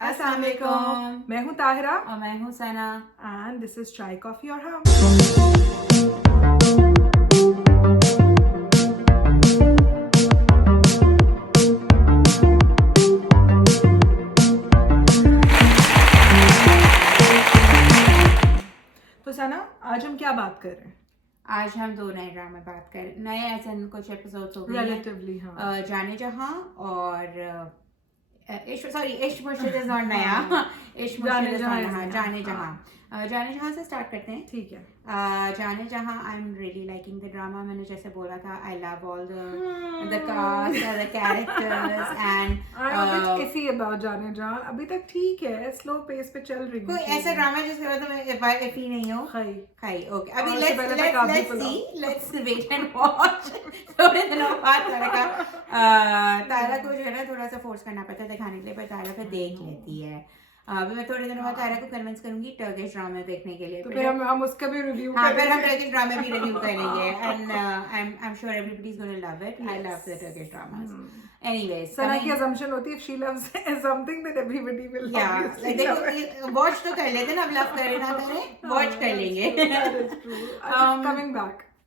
अस्सलाम वालेकुम। मैं हूँ ताहिरा और मैं हूँ सना। एंड दिस इज चाय कॉफी और हम। तो सना, आज हम क्या बात कर रहे हैं? आज हम दो नए ड्रामा बात कर नए ऐसे कुछ एपिसोड्स हो गए हैं। रिलेटिवली हाँ। जाने जहाँ और इश्क मुर्शिद इज नॉट नया। इश्क मुर्शिद इज नॉट नया। जाने जहाँ से स्टार्ट करते हैं। ठीक है। Jaane Jahan I am really liking the drama. मैंने जैसे बोला था I love all the cast the characters and इसी अबाउट जाने जहाँ अभी तक ठीक है, स्लो पेस पे चल रही है। कोई ऐसा ड्रामा जिसके बाद तुम्हें इफी नहीं हो? खाई ओके। अभी लेट्स वेट एंड वॉच। थोड़े दिनों बाद तारा को जो है ना थोड़ा सा फोर्स करना पड़ता है दिखाने के लिए, पर तारा फिर देख लेती है। अभी मैं थोड़े दिनों बाद तारा को कन्विंस करूंगी टर्किश ड्रामा देखने के लिए। तो फिर हम उसका भी रिव्यू हाँ, फिर हम टर्किश ड्रामा भी रिव्यू करेंगे and I am sure everybody is gonna love it. I love the Turkish dramas. Anyways, सना की assumption होती है if she loves something then everybody will obviously love it. देखो वॉच तो कर लेते ना, अब लव करे ना करे वॉच कर लेंगे। That is true.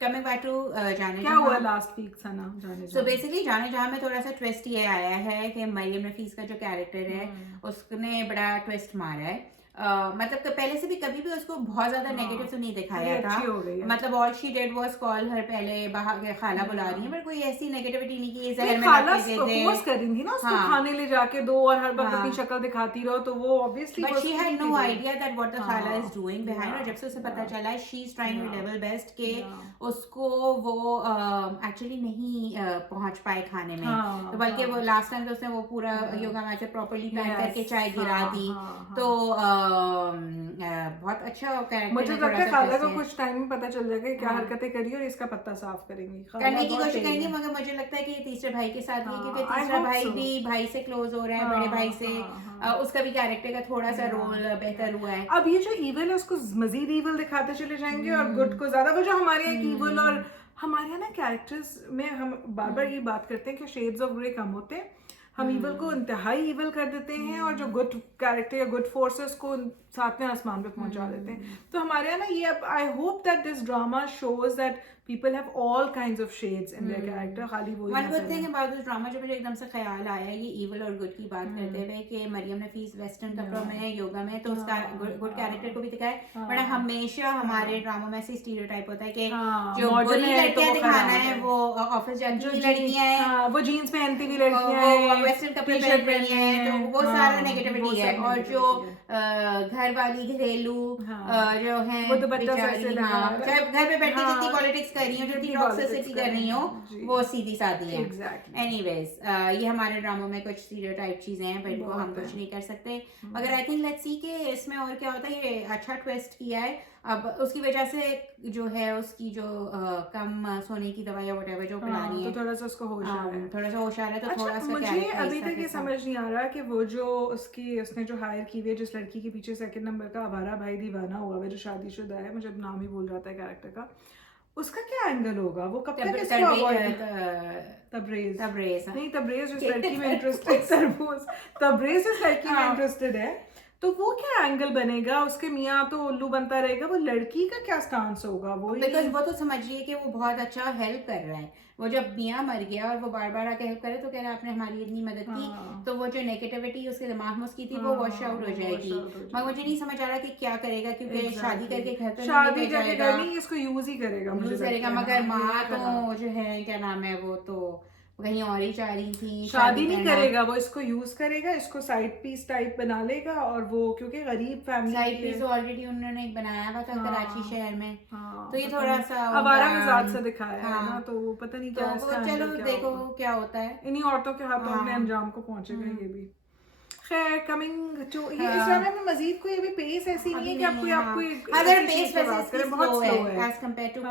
Coming back to जाने क्या हुआ लास्ट वीक सना जाने सो बेसिकली जाने जहाँ में थोड़ा सा ट्विस्ट ये आया है कि मरियम नफीस का जो कैरेक्टर है उसने बड़ा ट्विस्ट मारा है। मतलब कि पहले से भी कभी भी उसको बहुत ज्यादा नेगेटिव तो नहीं दिखाया था। मतलब all she did was call her, पहले बाहर खाला बुला रही है पर कोई ऐसी नेगेटिविटी नहीं कि जहर में खाला फोर्स कर रही थी ना उसको खाने ले जाके दो और हर वक्त अपनी शक्ल दिखाती रहो, तो वो obviously but she had no idea that what the khala is doing behind. और जब से उसे पता चला she is trying to level best के उसको वो एक्चुअली नहीं पहुंच पाए खाने में, तो बल्कि वो लास्ट टाइम तो उसने वो पूरा योगा मैट प्रॉपर्ली पैक करके चाय गिरा दी। तो बहुत अच्छा कैरेक्टर। मुझे लगता है खाला को कुछ टाइम में पता चल जाएगा क्या हरकतें करी और इसका पत्ता साफ करेंगी, करने की कोशिश करेंगे। मगर मुझे लगता है कि तीसरे भाई के साथ ही, क्योंकि तीसरा भाई भी भाई से क्लोज हो रहा है, बड़े भाई से। उसका भी कैरेक्टर का थोड़ा सा रोल बेहतर हुआ है। अब ये जो इविल है उसको मजीद इविल दिखाते चले जाएंगे और गुड को ज्यादा। वो जो हमारे यहाँ इविल और हमारे यहाँ ना कैरेक्टर्स में हम बार बार ये बात करते हैं कि शेड्स ऑफ ग्रे कम होते हैं। हम इवल को इंतहाई इवल कर देते हैं और जो गुड कैरेक्टर या गुड फोर्सेस को सातवें आसमान पे पहुंचा देते हैं। तो हमारे यहाँ ना ये अब I hope that this drama shows that people have all kinds of shades in their character. खाली वो one good thing about this drama जो मुझे एकदम से ख्याल आया ये evil और good की बात करते हुए कि मरियम नफीस वेस्टर्न कपड़ों में योगा में तो उसका गुड कैरेक्टर को भी दिखाया। बट हमेशा हमारे ड्रामा में ऐसी स्टीरियोटाइप होता है कि जो बुरी लड़कियां दिखाना है वो ऑफिस जाती हुई लड़कियां हैं, वो जीन्स पहनती हुई लड़कियां हैं, वेस्टर्न कपड़े पहन रही हैं, तो वो सारा नेगेटिविटी है। और जो घर वाली घरेलू जो है घर पे बैठी जितनी पॉलिटिक्स कर रही हो, जितनी टॉक्सिसिटी कर रही हो, वो सीधी सादी है। एनीवेज ये हमारे ड्रामा में कुछ स्टीरियोटाइप चीजें हैं पर इनको हम कुछ नहीं कर सकते। मगर आई थिंक लेट्स सी कि इसमें और क्या होता है। ये अच्छा ट्विस्ट किया है। अब उसकी वजह से जो है उसकी जो कम सोने की दवाई या व्हाटएवर जो पिला रही है तो थोड़ा सा उसको होश आ रहा है, थोड़ा सा होश आ रहा है। तो थोड़ा सा मुझे अभी तक ये समझ नहीं आ रहा कि वो जो उसने जो हायर की हुई जिस लड़की के पीछे सेकंड नंबर का आवारा भाई दीवाना हुआ है जो शादीशुदा है, मुझे नाम ही भूल रहा था कैरेक्टर का, उसका क्या एंगल होगा? वो कब तक इसको अवॉइड तबरेज नहीं, तबरेज जिस लड़की में इंटरेस्टेड तबरेज जिस लड़की में इंटरेस्टेड है, तो वो क्या एंगल बनेगा? उसके मियाँ तो उल्लू बनता रहेगा, वो लड़की का क्या स्टांस होगा? वो बिकॉज वो तो समझिए कि वो बहुत अच्छा हेल्प कर रहा है। वो जब मियाँ मर गया और वो बार बार आके हेल्प करे तो कह रहा है आपने हमारी इतनी मदद की, तो वो जो नेगेटिविटी उसके दिमाग में उसकी थी वो वॉश आउट हो जाएगी। मगर मुझे नहीं समझ आ रहा कि क्या करेगा, क्योंकि शादी करके घर तो शादी करके नहीं, इसको यूज ही करेगा, यूज करेगा। मगर माँ तो जो है क्या नाम है वो तो कहीं और ही चाह रही थी, शादी नहीं करेगा वो, इसको यूज करेगा, इसको साइड पीस टाइप बना लेगा। और वो क्योंकि गरीब फैमिली साइड पीस ऑलरेडी उन्होंने एक बनाया हुआ था कराची शहर में, तो ये थोड़ा सा आवारा मिजाज से दिखाया है ना, तो वो पता नहीं क्या इसका। चलो देखो क्या होता है। इन्हीं औरतों के हाथों अपने अंजाम को पहुंचेगा ये भी। खैर कमिंग टू ये इस ड्रामा में मजीद कोई अभी पेस ऐसी नहीं है कि आपको अदर पेस वैसे बहुत स्लो है एज कंपेयर टू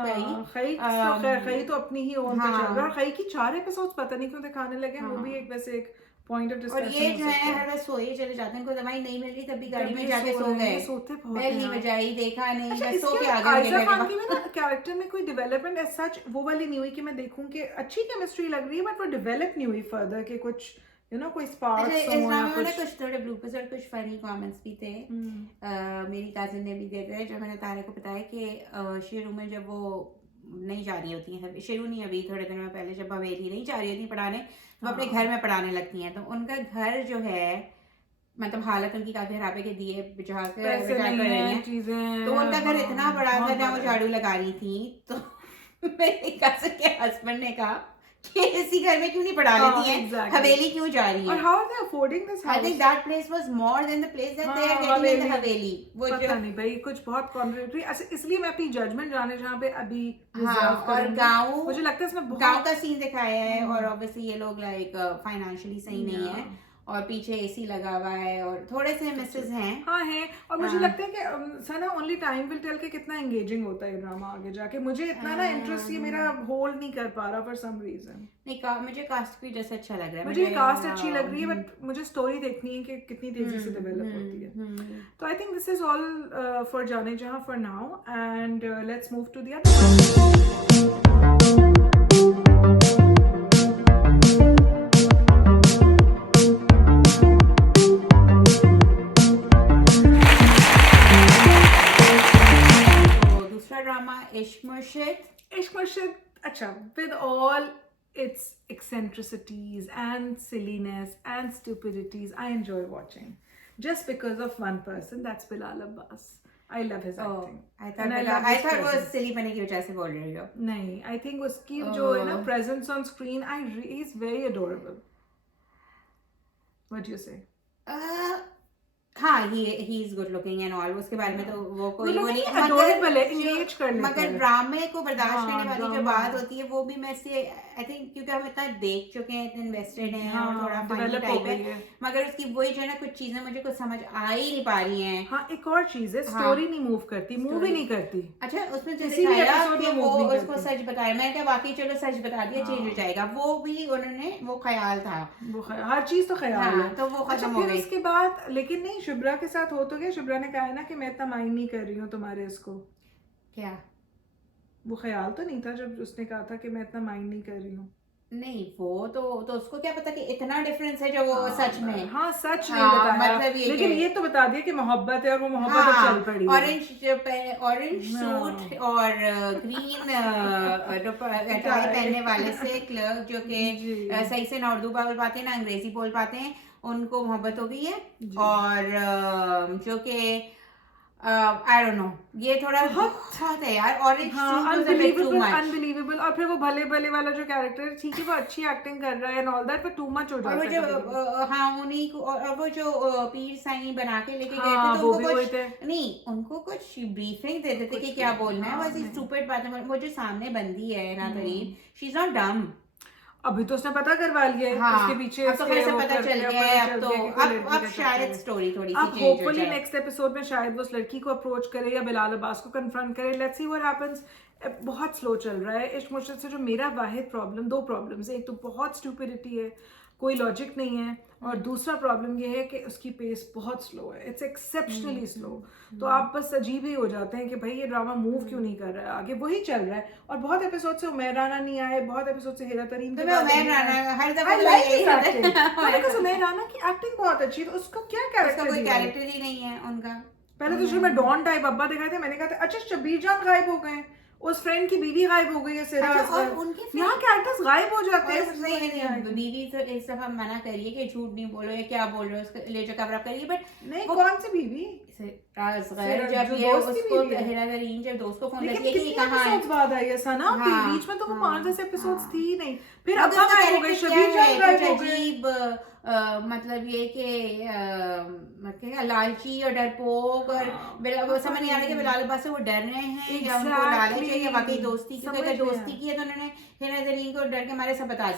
खई तो अपनी ही ओन पे चल रहा है। खई की 4 एपिसोड्स पता नहीं क्यों दिखाने लगे, वो भी एक वैसे एक पॉइंट ऑफ डिस्कशन। और ये जो है हर सोए चले जाते हैं, कोई दवाई नहीं मिल रही तब भी गाड़ी में जाके सो गए, सोते बहुत बेल नहीं बजाई, देखा नहीं, बस सो के आ गए। आयशा खान की ना कैरेक्टर में कोई डेवलपमेंट एज सच वो वाली नहीं हुई कि मैं देखूं कि अच्छी केमिस्ट्री लग रही है, बट वो डेवलप नहीं हुई फर्दर कि कुछ कोई अच्छा, स्पार्क्स इस हो या ड्रामे में ना कुछ। कुछ थोड़े ब्लूपर्स और कुछ फनी कमेंट्स भी थे। मेरी कजिन ने भी दिए थे, जो मैंने तारे को बताया कि शुरू में जब वो नहीं जा रही होती हैं, शुरू नहीं, अभी थोड़े दिनों में पहले जब हवेली नहीं जा रही होती पढ़ाने, तो अपने घर में पढ़ाने लगती हैं, तो उनका घर जो है मतलब हालत उनकी काफी खराब है कि दिए बुझा कर पैसे कर नहीं रही है, हैं। चीजें, तो उनका घर इतना बड़ा था बहुत जहाँ वो बड़ा है। झाड़ू लगा रही थी, तो मेरे कजिन के हस्बैंड ने कहा कि इसी घर में क्यों नहीं पढ़ा लेती हैं, exactly. हवेली क्यों जा रही और हैं। how are they affording this I house? think that place was more than the place that they are हाँ, getting in the हवेली। हवेली। वो पता जो नहीं भाई, कुछ बहुत कॉन्ट्रडिक्टरी, इसलिए मैं अपनी जजमेंट जाने जहाँ पे अभी हाँ, रिजर्व और करूंगी। गाँव मुझे लगता है इसमें गाँव बहुत का सीन दिखाया है, और ऑब्वियसली ये लोग लाइक फाइनेंशियली सही नहीं है, और पीछे एसी लगा हुआ है, और थोड़े से मिसेस हैं। हाँ है, और मुझे लगता है कि सना ओनली टाइम विल टेल के कितना एंगेजिंग होता है ड्रामा आगे जाके। मुझे इतना ना इंटरेस्ट ये मेरा होल्ड नहीं कर पा रहा फॉर सम रीजन। नहीं, मुझे कास्ट भी जैसे अच्छा लग रहा है, मुझे कास्ट अच्छी लग रही है, बट मुझे स्टोरी देखनी है कि कितनी तेजी से डेवलप होती है। तो I think this is all for Jaane Jahan for now, and let's move to the other. Drama Ishq Murshid. इश्क मुर्शिद, अच्छा, with all its eccentricities and silliness and stupidities, I enjoy watching just because of one person, that's Bilal Abbas. I love his acting. I thought वो silly बने की वजह से बोल रही हो। नहीं, I think उसकी जो है ना presence on screen, he's very adorable. What do you say? हाँ, he is good looking and all, उसके बारे में तो वो कोई वो नहीं, adorable है, engage कर लेता है। मगर ड्रामे को बर्दाश्त करने वाली जो बात होती है वो भी मैं से आई थिंक, क्योंकि हम इतना देख चुके हैं, इतने इन्वेस्टेड हैं, और थोड़ा फनी टाइप है, मगर उसकी वही जो है ना कुछ चीजें मुझे कुछ समझ आ ही नहीं पा रही हैं। हाँ, एक और चीज है, स्टोरी नहीं मूव करती, मूव ही नहीं करती। अच्छा, उसमें जो दिखाया कि वो उसको सच बताया, मैंने कहा वाकई चलो सच बता दिया, चेंज हो जाएगा, वो भी उन्होंने वो ख्याल था, वो हर चीज तो ख्याल है, तो वो खत्म हो गई। उसके बाद लेकिन नहीं, शुभ्रा के साथ हो तो गया। शुभ्रा ने कहा है ना कि मैं इतना माइंड नहीं कर रही हूँ तुम्हारे इसको। क्या वो ख्याल तो नहीं था जब उसने कहा था कि मैं इतना माइंड नहीं कर रही हूँ? नहीं, वो तो उसको क्या पता कि इतना डिफरेंस है जो वो सच में। हाँ, सच नहीं बताया, मतलब लेकिन ये तो बता दिया कि मोहब्बत है, और वो मोहब्बत अब चल पड़ी है। ऑरेंज सूट और ग्रीन टाई पहनने वाले से क्लर्क, जो कि सही से ना उर्दू बोल पाते हैं ना अंग्रेजी बोल पाते हैं, उनको मोहब्बत हो गई है, और जो कि आई डोंट नो, ये थोड़ा बहुत है यार, ऑरेंज अनबिलीवेबल। और फिर वो भले भले वाला जो कैरेक्टर है, ठीक है वो अच्छी एक्टिंग कर रहा है एंड ऑल दैट, पर टू मच हो जाता है। और वो जो हाँ, उन्हीं को, और वो जो पीर साईं बना के लेके गए थे, तो उनको कुछ नहीं, उनको कुछ ब्रीफिंग देते थे कि क्या बोलना है, बस स्टूपिड बात है। वो जो सामने बंदी है ना तरीन, शी इज नॉट डम। अभी तो उसने पता करवा लिया है, उसके पीछे अब तो फिर से पता चल गया है, अब शायद स्टोरी थोड़ी सी चेंज हो जाए। होपफुली नेक्स्ट एपिसोड में शायद वो उस लड़की को अप्रोच करे या बिलाल अब्बास को कन्फ्रंट करे। Let's see what happens. बहुत स्लो चल रहा है। इश्क मुर्शिद से जो मेरा वाहिद प्रॉब्लम, दो प्रॉब्लम्स है, एक तो बहुत स्टूपिडिटी है, कोई लॉजिक नहीं है, और दूसरा प्रॉब्लम ये है कि उसकी पेस बहुत स्लो है, इट्स एक्सेप्शनली स्लो। तो आप बस अजीब ही हो जाते हैं कि भाई ये ड्रामा मूव क्यों नहीं कर रहा है, आगे वही चल रहा है। और बहुत एपिसोड से उमैर राना नहीं आए, बहुत एपिसोड से हेरा तरीन तो उमैर राना हर दफा उमैर राना की एक्टिंग बहुत अच्छी है, तो उसको क्या कैरेक्टर, कोई कैरेक्टर ही नहीं है उनका। पहले तो शुरू में डॉन टाइप अब्बा दिखाए थे, मैंने कहा था अच्छा शबीर जान गायब हो गए, उस फ्रेंड की बीवी गायब हो गई है, और उनके यहाँ कैरेक्टर्स गायब हो जाते हैं। बीवी तो इस दफा मना करिए कि झूठ नहीं बोलो या क्या बोल रहे हो, उसको ले जो कवर अप करिए, बट नहीं, कौन सी बीवी? जब ये उसको हेरा तरीन जब दोस्त को फोन करती है कि कहां है, बाद आई है सना, बीच में तो वो 5-10 एपिसोड्स थी ही नहीं, फिर अब गायब हो गई, शबीर जान गायब हो गई। मतलब ये कि लालची और डरपोक, और वो समझ नहीं आ रहा कि बिलाल अब्बास से वो डर रहे हैं या उनको लालच है या वाकई दोस्ती, क्योंकि अगर दोस्ती की है तो उन्होंने हेरा तरीन को डर के मारे सब बता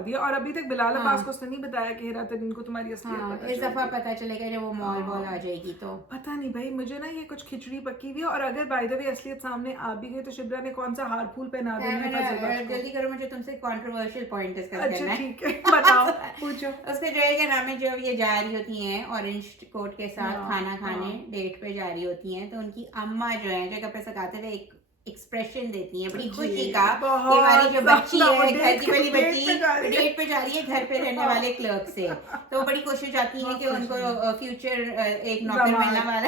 दिया। और अभी तक बिलाल अब्बास को उसने नहीं बताया कि हेरा तरीन को तुम्हारी असलियत इस दफा पता चलेगा जब वो मॉल वॉल आ जाएगी। तो पता नहीं भाई, मुझे ना ये कुछ खिचड़ी पकी हुई है, और अगर बाय द वे असलियत सामने आ भी गई तो शिब्रा ने कौन सा हार फूल पहना देना है। जल्दी करो, मुझे तुमसे कंट्रोवर्शियल पॉइंट डिस्कस करना है। ठीक है, बताओ, पूछो। उसके जो है क्या नाम है, जब ये जा रही होती हैं ऑरेंज कोट के साथ खाना खाने डेट पे जा रही होती हैं, तो उनकी अम्मा जो है जो कपड़े सुखाते हुए एक एक्सप्रेशन देती हैं बड़ी खुशी का कि हमारी जो बच्ची है घर की वाली बच्ची डेट पे जा रही है घर पे रहने वाले क्लर्क से, तो बड़ी कोशिश आती है कि उनको फ्यूचर एक नौकर मिलने वाला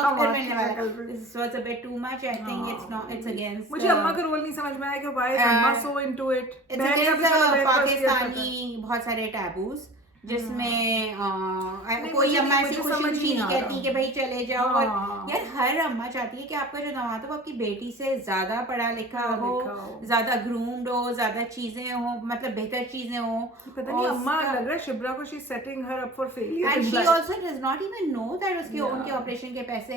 नौकर मिलने वाला। This was a bit too much, I think it's against. मुझे अम्मा का रोल नहीं समझ में आया कि व्हाई इज अम्मा सो into it. It's against Pakistani बहुत सारे टैबूज जिसमें कोई अम्मा ऐसी खुशी नहीं कहती कि भाई चले जाओ। और यार हर अम्मा चाहती है कि आपका जो दामाद हो वो आपकी बेटी से ज्यादा पढ़ा लिखा हो, ज्यादा ग्रूम्ड हो, ज्यादा चीजें हो, मतलब बेहतर चीजें हो। पता नहीं अम्मा लग रहा है शिब्रा को she setting her up for failure and she also does not even know that उसके उनके ऑपरेशन के पैसे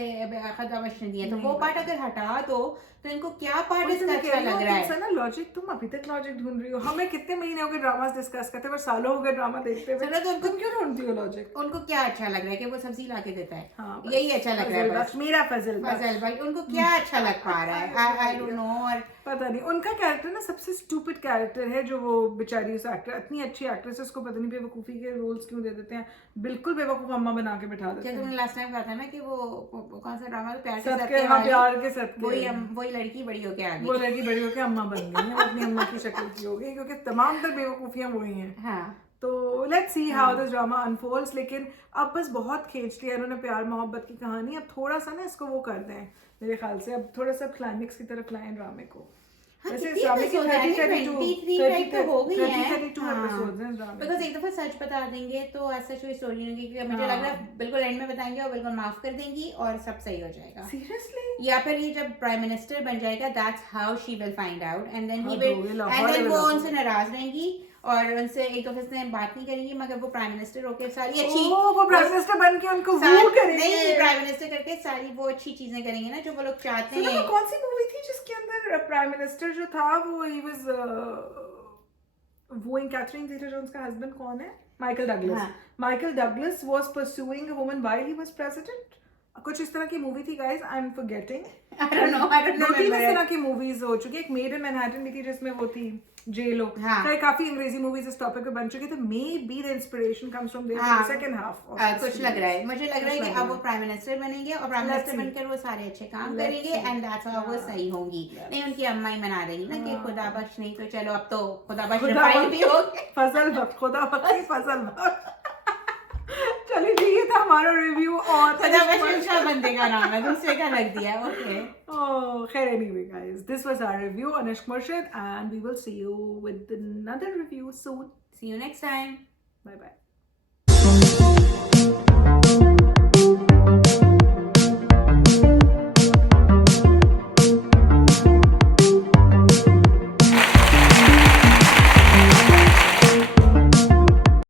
खदावश ने दिए। तो वो पार्ट अगर हटा दो तो इनको क्या पार्ट इसका अच्छा लग रहा है? ना लॉजिक, तुम अभी तक लॉजिक ढूंढ रही हो। हमें कितने महीने हो गए ड्रामास डिस्कस करते हुए, सालों हो गए ड्रामा देखते हुए, तो तुम क्यों ढूंढती हो लॉजिक? उनको क्या अच्छा लग रहा है कि वो सब्जी लाके देता है, यही अच्छा लग रहा है बस। मेरा फजल भाई उनको क्या अच्छा लग पा रहा है? आई डोंट नो। और पता नहीं उनका कैरेक्टर ना सबसे स्टूपिड कैरेक्टर है, जो वो बेचारी उस एक्टर, इतनी अच्छी एक्ट्रेस है, उसको पता नहीं बेवकूफ़ी के रोल्स क्यों दे देते हैं, बिल्कुल बेवकूफ अम्मा बना के बैठा देते हैं। तुमने लास्ट टाइम कहा था ना कि वो कौन सा ड्रामा था, प्यार के साथ, वही लड़की बड़ी होके आ गई, वो लड़की बड़ी होके अम्मा बन गई है, वो अपनी अम्मा की शक्ल की हो गई, क्योंकि तमाम तर बेवकूफियां वही हैं। हाँ तो let's see how this drama unfolds. लेकिन अब बस बहुत खींच लिया इन्होंने प्यार मोहब्बत की कहानी, अब थोड़ा सा ना इसको वो कर दें मेरे ख्याल से, अब थोड़ा सा क्लाइमेक्स की तरफ लाएं ड्रामे को। वैसे इस ड्रामे की 33 तो हो गई है, 32 एपिसोड्स हैं ड्रामे। बिकॉज़ एक दफा सच बता देंगे तो ऐसा कोई स्टोरी नहीं होगी, मुझे लग रहा है बिल्कुल एंड में बताएंगे और बिल्कुल माफ कर देंगी और सब सही हो जाएगा। सीरियसली? या फिर ये जब प्राइम मिनिस्टर बन जाएगा, that's how she will find out and then he will, and then वो उनसे नाराज रहेंगी और उनसे एक दफे से बात नहीं करेंगी, मगर वो प्राइम मिनिस्टर होके सारी अच्छी वो प्राइम मिनिस्टर बन के उनको वो करेंगे। नहीं, प्राइम मिनिस्टर करके सारी वो अच्छी चीजें करेंगे ना जो वो लोग चाहते हैं। कौन सी मूवी थी जिसके अंदर प्राइम मिनिस्टर जो था वो he was wooing Catherine Zeta Jones का हस्बैंड कौन है? Michael Douglas. Michael Douglas was pursuing a woman while he was president. कुछ इस तरह की मूवी थी guys, I am forgetting. I don't know तीन इस तरह की मूवीज हो चुकी है। एक मेड इन मैनहट्टन भी थी जिसमें वो थी जेलो। काफी अंग्रेजी मूवीज इस टॉपिक पे बन चुकी थी। Maybe the inspiration comes from there second half. कुछ लग रहा है, मुझे लग रहा है कि अब वो प्राइम मिनिस्टर बनेंगे और प्राइम मिनिस्टर बनकर वो सारे अच्छे काम करेंगे एंड दैट्स हाउ वो सही होंगी। नहीं उनकी अम्मा ही मना रही ना कि खुदा बख्श, नहीं तो चलो अब तो खुदा बख्श रिफाइंड भी हो गए, फजल बख्श, खुदा बख्श फजल बख्श। चलिए ठीक है, था हमारा रिव्यू। और खुदा बख्श बंदे का नाम है, दूसरे का रख दिया। ओके खैर, anyway guys, this was our review on Ishq Murshid and we will see you with another review soon. See you next time. Bye bye.